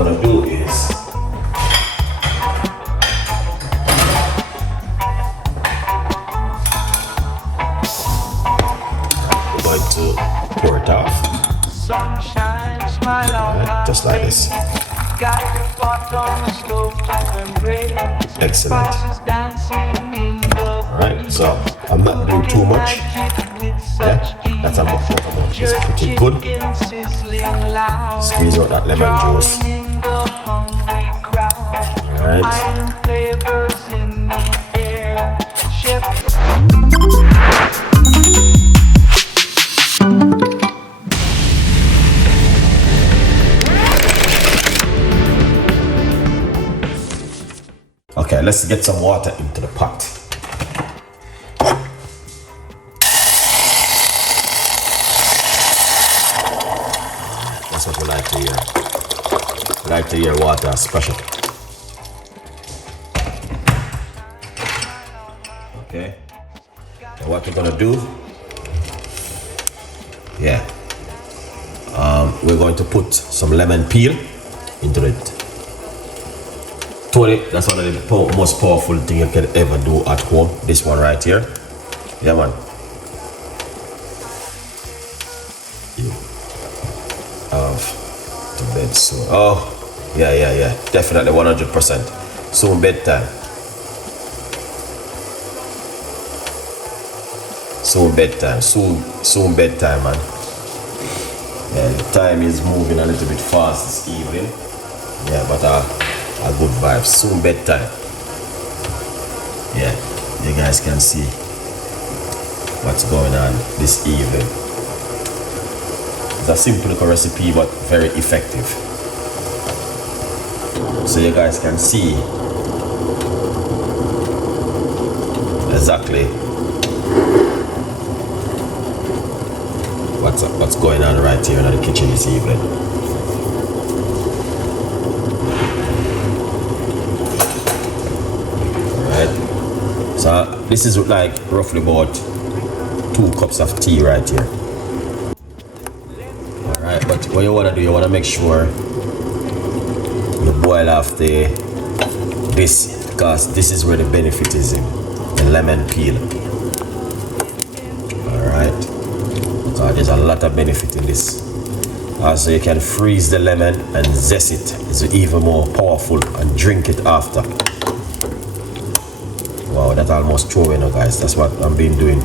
we're gonna do is we're going to pour it off. Right, just like this. Excellent. Alright, so I'm not doing too much. Yeah, that's about how much. It's pretty good. Squeeze out that lemon juice. Alright. Okay, let's get some water into the pot. That's what we like to hear. We like to hear water splash it. Okay. And what we're gonna do? Yeah. We're going to put some lemon peel into it. Totally, that's one of the most powerful thing you can ever do at home. This one right here. Yeah, man. You have to bed soon. Oh, yeah. Definitely 100%. Soon bedtime. Soon bedtime. Soon bedtime, man. Yeah, the time is moving a little bit fast this evening. Yeah, but a good vibe. Soon bedtime. Yeah, you guys can see what's going on this evening. It's a simple little recipe but very effective. So you guys can see exactly what's going on right here in the kitchen this evening. So this is like roughly about 2 cups of tea right here. Alright, but what you wanna do, you wanna make sure you boil off this because this is where the benefit is in the lemon peel. Alright, because there's a lot of benefit in this. Also you can freeze the lemon and zest it. It's even more powerful and drink it after. Wow, that's almost throwing, guys. That's what I've been doing.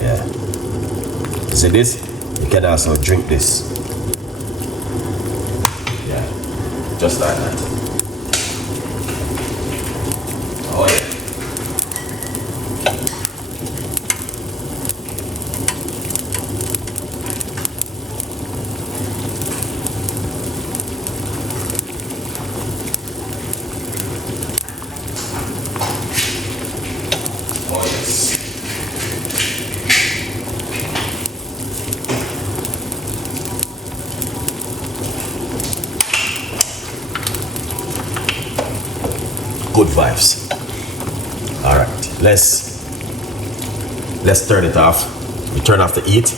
Yeah. You see this? You can also drink this. Yeah. Just like that. Oh yeah. Good vibes. All right, let's turn it off. We turn off the heat.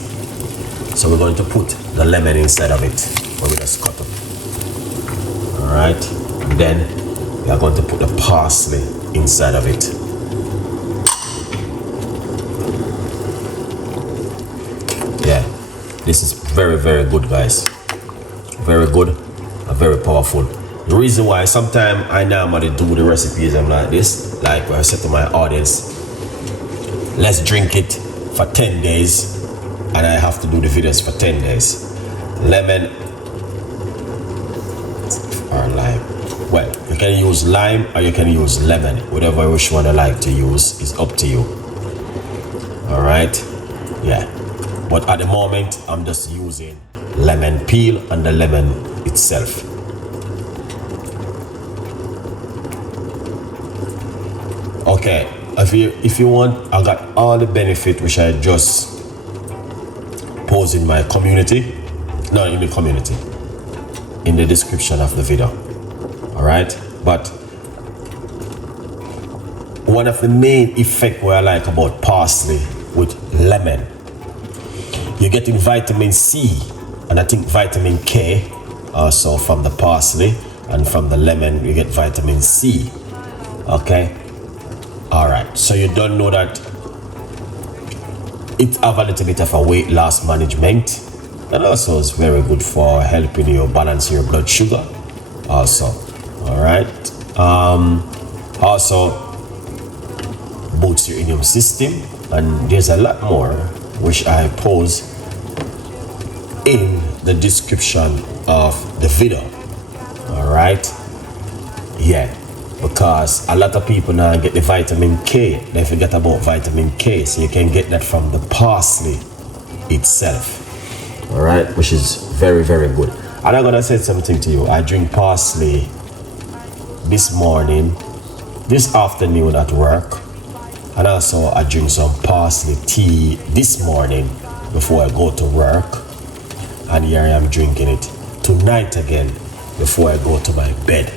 So we're going to put the lemon inside of it. Where we just cut it. All right, and then we are going to put the parsley inside of it. Yeah, this is very, very good, guys. Very good and very powerful. The reason why sometimes I normally do the recipes I'm like this, like where I said to my audience, let's drink it for 10 days and I have to do the videos for 10 days. Lemon or lime. Well, you can use lime or you can use lemon. Whatever which one I like to use is up to you. All right, yeah. But at the moment, I'm just using lemon peel and the lemon itself. Okay, if you want, I got all the benefit which I just post in my community, not in the community, in the description of the video. All right, but one of the main effects what I like about parsley with lemon, you're getting vitamin C and I think vitamin K Also from the parsley and from the lemon, you get vitamin C. Okay. All right. So you don't know that it have a little bit of a weight loss management, and also it's very good for helping you balance your blood sugar. Also, all right. Also boosts your immune system, and there's a lot more which I pose in the description of the video. All right. Yeah, because a lot of people now get the vitamin K. They forget about vitamin K, so you can get that from the parsley itself. All right, which is very, very good. And I'm gonna say something to you. I drink parsley this morning, this afternoon at work, and also I drink some parsley tea this morning before I go to work, and here I am drinking it tonight again before I go to my bed.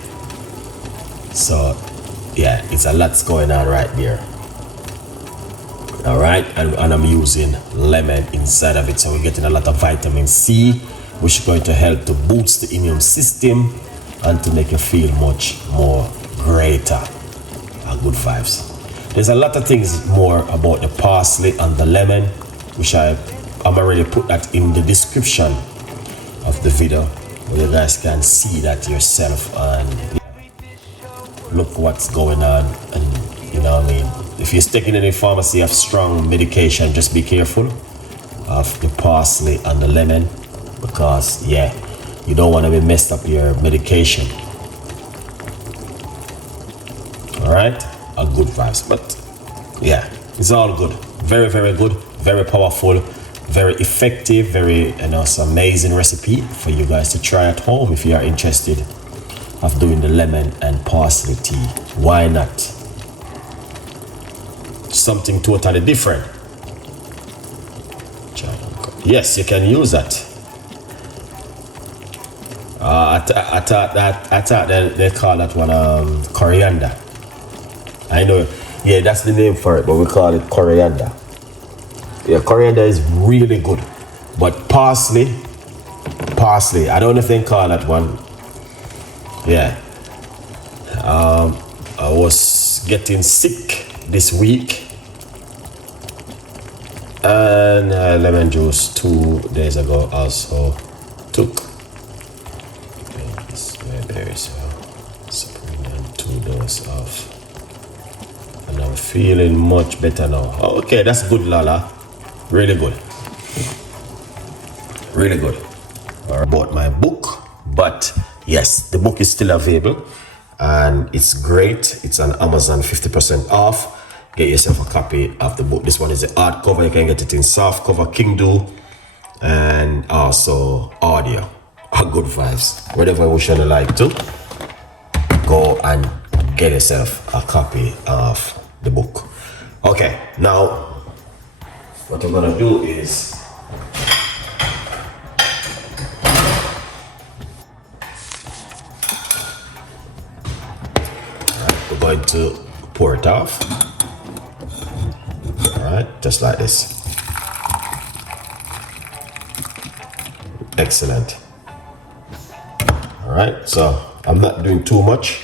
So yeah, it's a lot's going on right there. All right, and I'm using lemon inside of it, so we're getting a lot of vitamin C, which is going to help to boost the immune system and to make you feel much more greater. Good vibes. There's a lot of things more about the parsley and the lemon, which I'm already put that in the description of the video, where you guys can see that yourself and look what's going on. And you know what I mean, if you're taking any pharmacy of strong medication, just be careful of the parsley and the lemon, because yeah, you don't want to be messed up your medication. All right, a good vibes. But yeah, it's all good. Very, very good, very powerful, very effective, very amazing recipe for you guys to try at home if you are interested of doing the lemon and parsley tea. Why not? Something totally different. Yes, you can use that. I thought that they call that one coriander. I know, yeah, that's the name for it, but we call it coriander. Yeah, coriander is really good, but parsley, I don't know if they call that one. Yeah, I was getting sick this week, and lemon juice 2 days ago also took. There is a supplement 2 doses of, and I'm feeling much better now. Okay, that's good, Lala. Really good. Really good. I bought my book, but yes, the book is still available and it's great. It's on Amazon, 50% off. Get yourself a copy of the book. This one is the hardcover. You can get it in soft cover, Kindle, and also audio. Good vibes. Whatever you should like to, go and get yourself a copy of the book. Okay, now what I'm gonna do is we're going to pour it off. All right, just like this. Excellent. All right, so I'm not doing too much.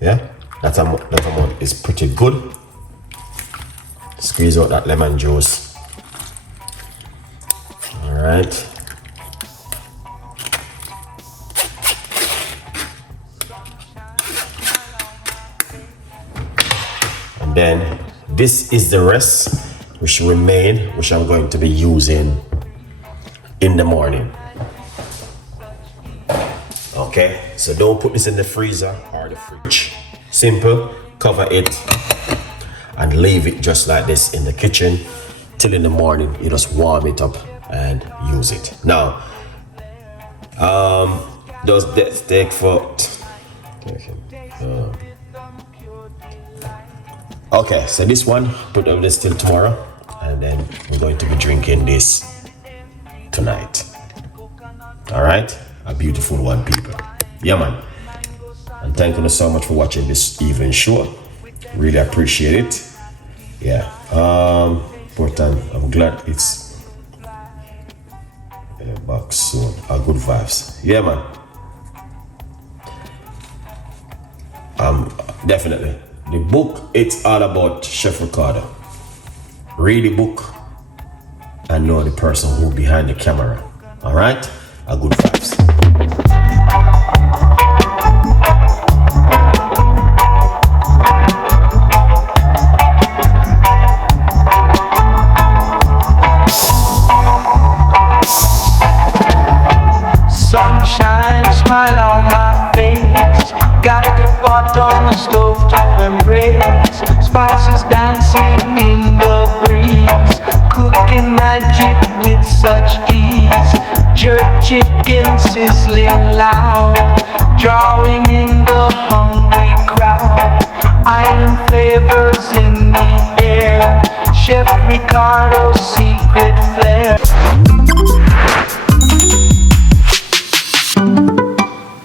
Yeah, that amount is pretty good. Squeeze out that lemon juice. All right. And then this is the rest which remain, which I'm going to be using in the morning. Okay, so don't put this in the freezer or the fridge. Simple, cover it and leave it just like this in the kitchen till in the morning. You just warm it up and use it. Now, does that take for? Okay, so this one, put up this till tomorrow, and then we're going to be drinking this tonight. All right, a beautiful one, people. Yeah, man. And thank you so much for watching this evening show. Really appreciate it. Yeah. Important. I'm glad it's Yeah, back soon. Good vibes. Yeah, man. Definitely. The book, it's all about Chef Ricardo. Read the book and know the person who behind the camera. All right? Good vibes. Sunshine, smile on my face. Got the pot on the stove to embrace. Spices dancing in the breeze. Cooking magic with such ease. Jerk chicken sizzling loud. Drawing in the hungry crowd. Iron flavors in the air. Chef Ricardo's secret flair.